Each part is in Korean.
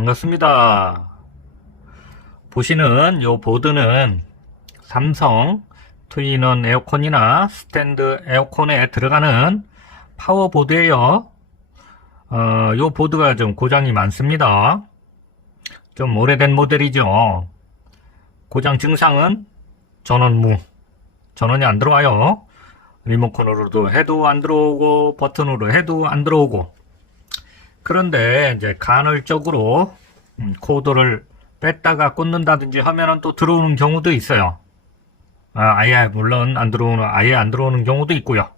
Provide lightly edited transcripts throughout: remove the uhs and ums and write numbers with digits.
반갑습니다. 보시는 요 보드는 삼성 트윈원 에어컨이나 스탠드 에어컨에 들어가는 파워보드예요. 요 보드가 좀 고장이 많습니다. 좀 오래된 모델이죠. 고장 증상은 전원이 안 들어와요. 리모컨으로도 해도 안 들어오고 버튼으로 해도 안 들어오고. 그런데 이제 간헐적으로 코드를 뺐다가 꽂는다든지 하면은 또 들어오는 경우도 있어요. 물론 아예 안 들어오는 경우도 있고요.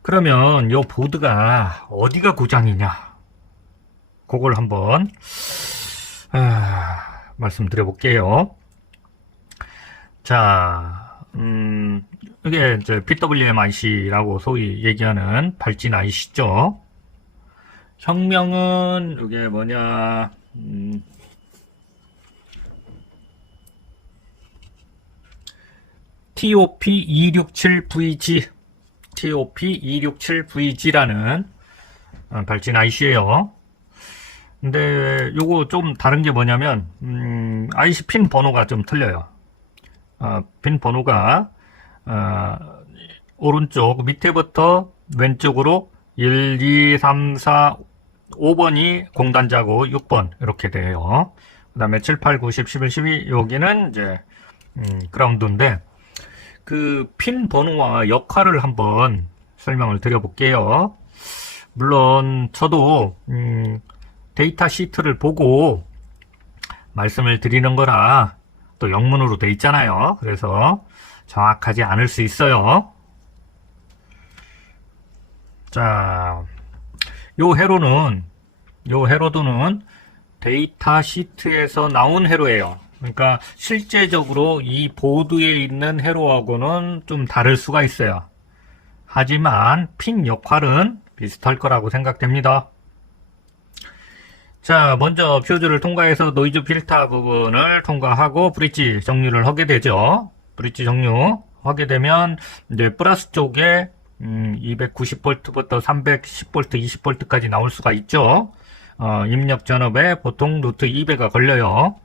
그러면 요 보드가 어디가 고장이냐? 그걸 한번 말씀드려 볼게요. 자, 이게 이제 PWM IC라고 소위 얘기하는 발진 IC죠. 형명은 이게 뭐냐? TOP267VG TOP267VG라는 발진 IC예요. 근데 요거 좀 다른 게 뭐냐면 IC 핀 번호가 좀 틀려요. 핀 번호가 오른쪽 밑에부터 왼쪽으로 1, 2, 3, 4, 5번이 공단자고 6번 이렇게 돼요. 그 다음에 7, 8, 9, 10, 11, 12 여기는 이제 그라운드인데 그 핀 번호와 역할을 한번 설명을 드려 볼게요. 물론 저도 데이터 시트를 보고 말씀을 드리는 거라 또 영문으로 돼 있잖아요. 그래서 정확하지 않을 수 있어요. 자, 요 회로도는 데이터 시트에서 나온 회로예요. 그러니까 실제적으로 이 보드에 있는 회로하고는 좀 다를 수가 있어요. 하지만 핀 역할은 비슷할 거라고 생각됩니다. 자, 먼저 퓨즈를 통과해서 노이즈 필터 부분을 통과하고 브릿지 정류를 하게 되죠. 브릿지 정류 하게 되면 이제 플러스 쪽에 290V부터 310V, 20V까지 나올 수가 있죠. 입력 전압에 보통 루트 2배가 걸려요.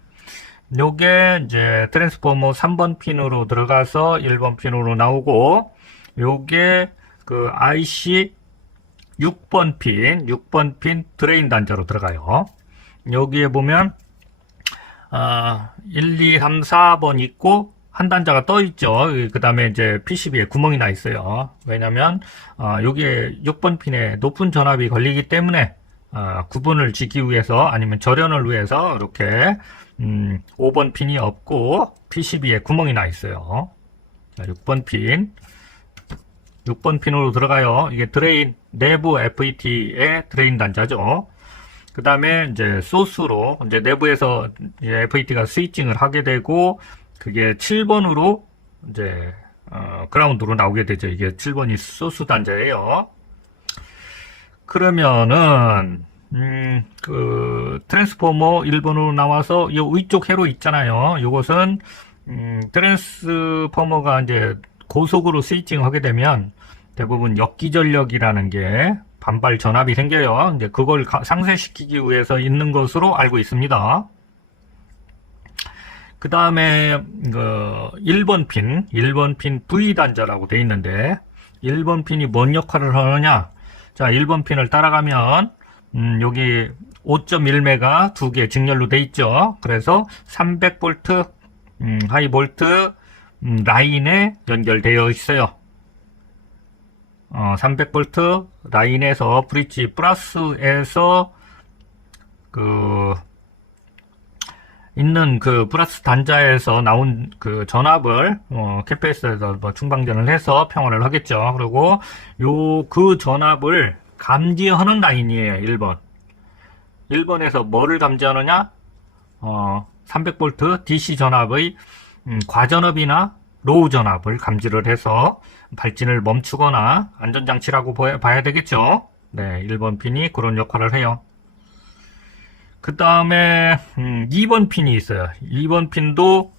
요게 이제 트랜스포머 3번 핀으로 들어가서 1번 핀으로 나오고, 요게 그 IC 6번 핀 드레인 단자로 들어가요. 여기에 보면 1, 2, 3, 4번 있고 한 단자가 떠 있죠. 그 다음에 이제 PCB에 구멍이 나 있어요. 왜냐면 여기에 6번 핀에 높은 전압이 걸리기 때문에 구분을 지기 위해서 아니면 절연을 위해서 이렇게 5번 핀이 없고 PCB에 구멍이 나 있어요. 자, 6번 핀으로 들어가요. 이게 드레인, 내부 FET의 드레인 단자죠. 그 다음에 이제 소스로, 이제 내부에서 이제 FET가 스위칭을 하게 되고, 그게 7번으로 이제, 그라운드로 나오게 되죠. 이게 7번이 소스 단자예요. 그러면은, 그, 트랜스포머 1번으로 나와서, 이 위쪽 회로 있잖아요. 이것은, 트랜스포머가 이제 고속으로 스위칭 하게 되면 대부분 역기전력이라는 게 반발 전압이 생겨요. 이제 그걸 상쇄시키기 위해서 있는 것으로 알고 있습니다. 그 다음에 그 1번 핀 V 단자라고 되어 있는데 1번 핀이 뭔 역할을 하느냐? 자, 1번 핀을 따라가면 여기 5.1메가 두 개 직렬로 되어 있죠. 그래서 300V 하이볼트 라인에 연결되어 있어요. 300V 라인에서 브릿지 플러스에서 있는 그 플러스 단자에서 나온 그 전압을 캐패시터에서 충방전을 해서 평원을 하겠죠. 그리고 그 전압을 감지하는 라인이에요. 1번에서 뭐를 감지하느냐? 300V DC 전압의 과전압이나 로우 전압을 감지를 해서 발진을 멈추거나 안전장치라고 봐야 되겠죠. 네, 1번 핀이 그런 역할을 해요. 그 다음에 2번 핀이 있어요. 2번 핀도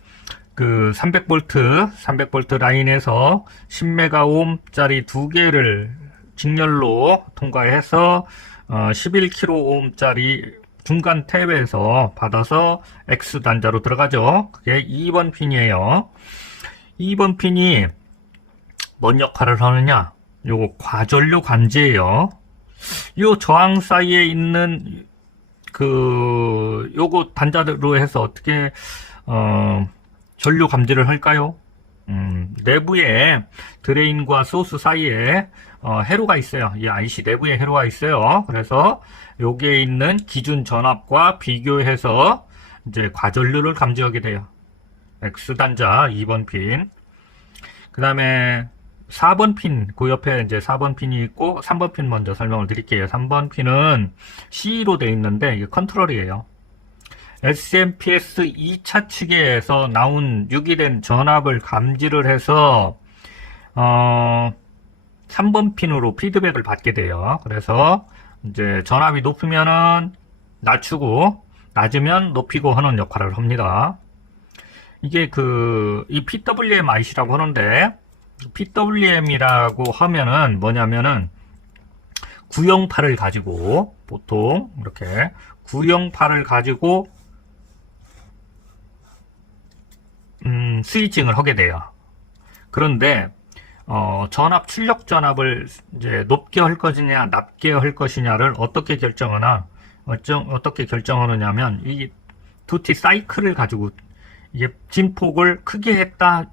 그 300V 라인에서 10메가옴짜리 두 개를 직렬로 통과해서 11kΩ짜리 중간 탭에서 받아서 X 단자로 들어가죠. 그게 2번 핀이에요. 2번 핀이 뭔 역할을 하느냐? 요거 과전류 감지예요. 요 저항 사이에 있는 요거 단자로 해서 어떻게 전류 감지를 할까요? 내부에 드레인과 소스 사이에 회로가 있어요. 이 IC 내부에 회로가 있어요. 그래서 여기에 있는 기준 전압과 비교해서 이제 과전류를 감지하게 돼요. X단자 2번 핀. 그 다음에 4번 핀, 그 옆에 이제 4번 핀이 있고 3번 핀 먼저 설명을 드릴게요. 3번 핀은 C로 되어 있는데 이게 컨트롤이에요. SMPS 2차 측에서 나온 유기된 전압을 감지를 해서 3번 핀으로 피드백을 받게 돼요. 그래서 이제 전압이 높으면은 낮추고 낮으면 높이고 하는 역할을 합니다. 이게 이 PWM IC라고 하는데 PWM이라고 하면은 뭐냐면은 구형팔을 가지고 보통 이렇게 구형팔을 가지고 스위칭을 하게 돼요. 그런데 전압 출력 전압을 이제 높게 할 것이냐 낮게 할 것이냐를 어떻게 결정하느냐면 이 두티 사이클을 가지고 이게 진폭을 크게 했다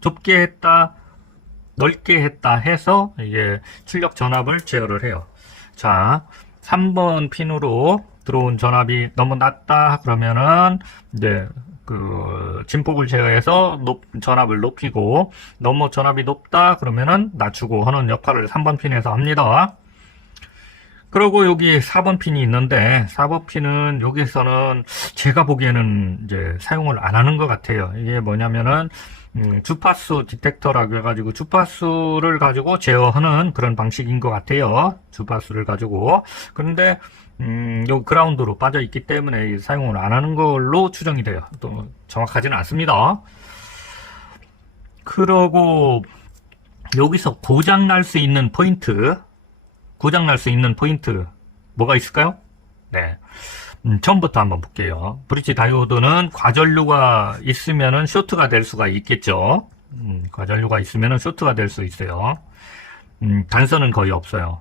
좁게 했다 넓게 했다 해서 이게 출력 전압을 제어를 해요. 자, 3번 핀으로 들어온 전압이 너무 낮다 그러면은 이제 진폭을 제어해서 전압을 높이고, 너무 전압이 높다 그러면은 낮추고 하는 역할을 3번 핀에서 합니다. 그리고 여기 4번 핀이 있는데 4번 핀은 여기서는 제가 보기에는 이제 사용을 안 하는 것 같아요. 이게 뭐냐면은 주파수 디텍터라고 해가지고 주파수를 가지고 제어하는 그런 방식인 것 같아요. 주파수를 가지고. 그런데 여기 그라운드로 빠져 있기 때문에 사용을 안 하는 걸로 추정이 돼요. 또 정확하지는 않습니다. 그러고 여기서 고장 날 수 있는 포인트 뭐가 있을까요? 네. 처음부터 한번 볼게요. 브릿지 다이오드는 과전류가 있으면은 쇼트가 될 수가 있겠죠. 과전류가 있으면은 쇼트가 될 수 있어요. 단선은 거의 없어요.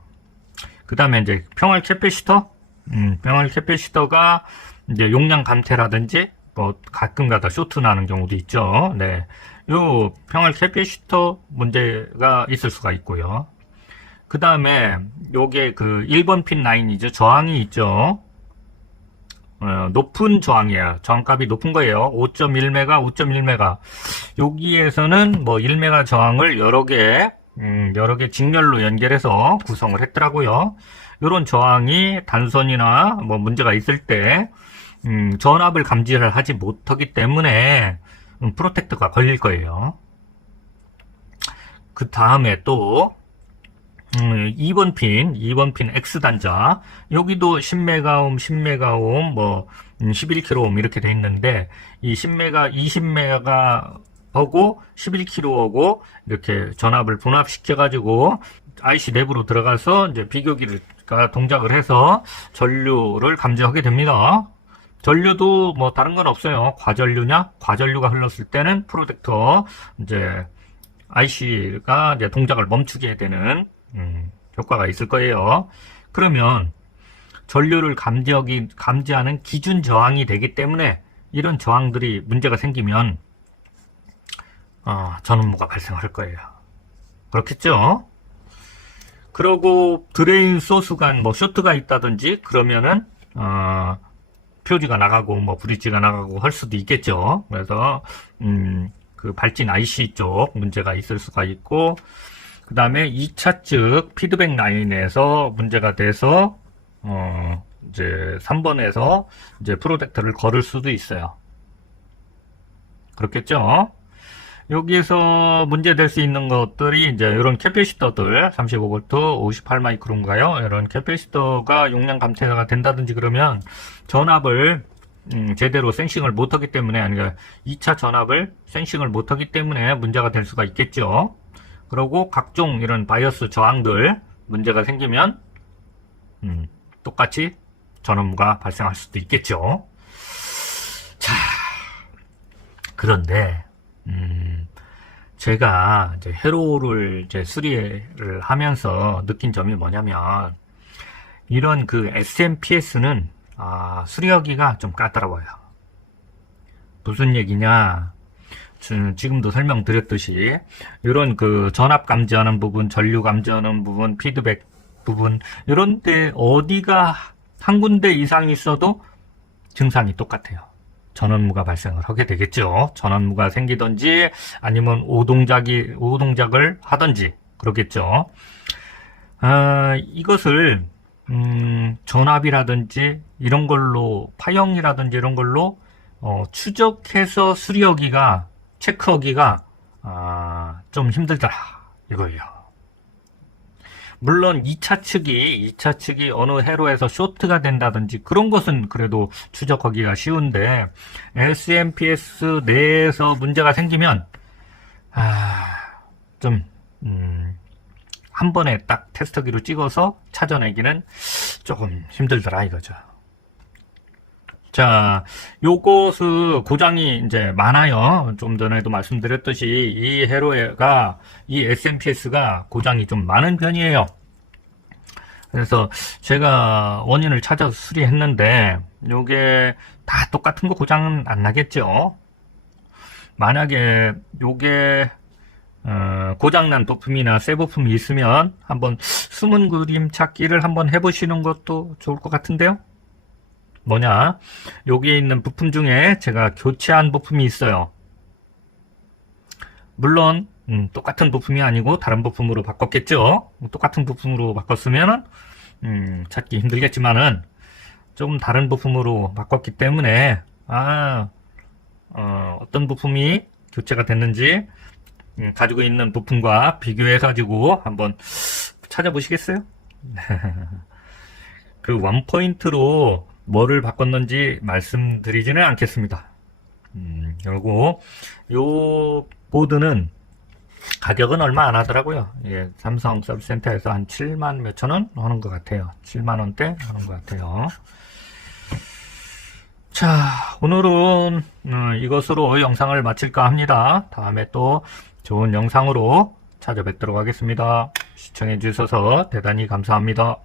그 다음에 이제 평활 캐패시터, 평활 캐패시터가 이제 용량 감퇴라든지 뭐 가끔가다 쇼트 나는 경우도 있죠. 네. 요 평활 캐패시터 문제가 있을 수가 있고요. 그 다음에 요게 1번 핀 라인이죠. 저항이 있죠. 높은 저항이에요. 저항값이 높은 거예요. 5.1메가, 5.1메가. 여기에서는 뭐 1메가 저항을 여러 개 직렬로 연결해서 구성을 했더라고요. 이런 저항이 단선이나 뭐 문제가 있을 때, 전압을 감지를 하지 못하기 때문에, 프로텍터가 걸릴 거예요. 그 다음에 또, 2번 핀 X단자. 여기도 10메가옴, 10메가옴, 뭐, 11kΩ 이렇게 돼 있는데, 이 10메가, 20메가 하고, 11kΩ하고, 이렇게 전압을 분합시켜가지고, IC 내부로 들어가서, 이제 비교기가 동작을 해서 전류를 감지하게 됩니다. 전류도 뭐 다른 건 없어요. 과전류냐? 과전류가 흘렀을 때는 프로텍터, 이제, IC가 이제 동작을 멈추게 되는, 효과가 있을 거예요. 그러면 전류를 감지하는 기준 저항이 되기 때문에 이런 저항들이 문제가 생기면 전원무가 발생할 거예요. 그렇겠죠? 그리고 드레인 소스 간 뭐 쇼트가 있다든지 그러면은 표지가 나가고 뭐 브릿지가 나가고 할 수도 있겠죠. 그래서 그 발진 IC 쪽 문제가 있을 수가 있고, 그 다음에 2차 측 피드백 라인에서 문제가 돼서, 이제 3번에서 이제 프로텍터를 걸을 수도 있어요. 그렇겠죠? 여기에서 문제될 수 있는 것들이 이제 이런 캐패시터들, 35V, 58마이크론가요? 이런 캐패시터가 용량 감퇴가 된다든지 그러면 전압을 제대로 센싱을 못하기 때문에, 그러니까 2차 전압을 센싱을 못하기 때문에 문제가 될 수가 있겠죠. 그리고 각종 이런 바이어스 저항들 문제가 생기면 똑같이 전원무가 발생할 수도 있겠죠. 자, 그런데 제가 이제 회로를 이제 수리를 하면서 느낀 점이 뭐냐면, 이런 그 SMPS는 수리하기가 좀 까다로워요. 무슨 얘기냐? 지금도 설명드렸듯이 이런 그 전압 감지하는 부분, 전류 감지하는 부분, 피드백 부분, 이런데 어디가 한 군데 이상이 있어도 증상이 똑같아요. 전원무가 발생을 하게 되겠죠. 전원무가 생기든지 아니면 오동작을 하든지 그러겠죠. 이것을 전압이라든지 이런 걸로, 파형이라든지 이런 걸로 추적해서 수리하기가, 체크하기가 좀 힘들더라 이거예요. 물론 2차 측이 어느 회로에서 쇼트가 된다든지 그런 것은 그래도 추적하기가 쉬운데, SMPS 내에서 문제가 생기면 좀 한 번에 딱 테스터기로 찍어서 찾아내기는 조금 힘들더라 이거죠. 자, 요것은 고장이 이제 많아요. 좀 전에도 말씀드렸듯이 이 회로가, 이 SMPS가 고장이 좀 많은 편이에요. 그래서 제가 원인을 찾아서 수리했는데, 요게 다 똑같은 거 고장은 안 나겠죠. 만약에 요게 고장난 부품이나 새 부품이 있으면 한번 숨은 그림 찾기를 한번 해보시는 것도 좋을 것 같은데요. 뭐냐, 여기에 있는 부품 중에 제가 교체한 부품이 있어요. 물론 똑같은 부품이 아니고 다른 부품으로 바꿨겠죠. 똑같은 부품으로 바꿨으면 찾기 힘들겠지만은 조금 다른 부품으로 바꿨기 때문에 어떤 부품이 교체가 됐는지 가지고 있는 부품과 비교해 가지고 한번 찾아보시겠어요? 그 원포인트로 뭐를 바꿨는지 말씀드리지는 않겠습니다. 그리고 요 보드는 가격은 얼마 안 하더라고요. 예, 삼성 서비스센터에서 한 7만 몇천 원 하는 것 같아요. 7만 원대 하는 것 같아요. 자, 오늘은 이것으로 영상을 마칠까 합니다. 다음에 또 좋은 영상으로 찾아뵙도록 하겠습니다. 시청해 주셔서 대단히 감사합니다.